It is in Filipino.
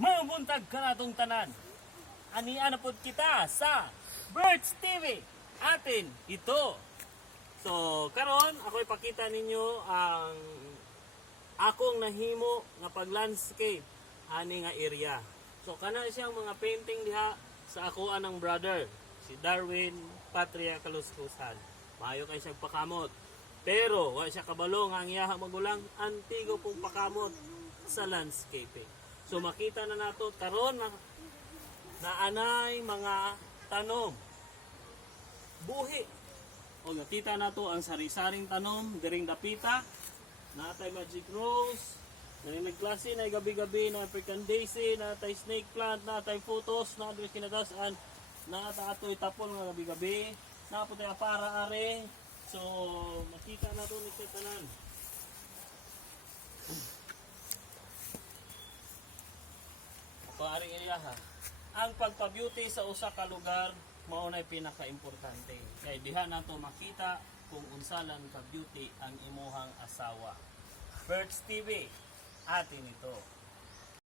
Mabuntag ka na itong tanan. Anian na po kita sa Birds TV. Atin ito. So, karon ako ipakita ninyo ang akong nahimo nga pag-landscape ani nga area. So, kana siyang mga painting diha sa ako anang brother, si Darwin Patria Kaluskusan. Maayo kay siyang pakamot. Pero, wa siya kabalo nga ang iyaha magulang antigo pong pakamot sa landscaping. So, makita na nato karon na anay mga tanom. Buhi. O nakita nato ang sari-saring tanom diring dapita. Natay magic rose, naning klase na gabi-gabi na African daisy, natay snake plant, natay photos, natay kinadasan, natay tapon nga gabi-gabi, naputay para are. So makita nato ni tanan. Paari ilaha. Ang pagpa-beauty sa usa ka lugar mao nay pinaka-importante. Kay diha nato makita kung unsalan ka beauty ang imuhang asawa. Birds TV, atin ito.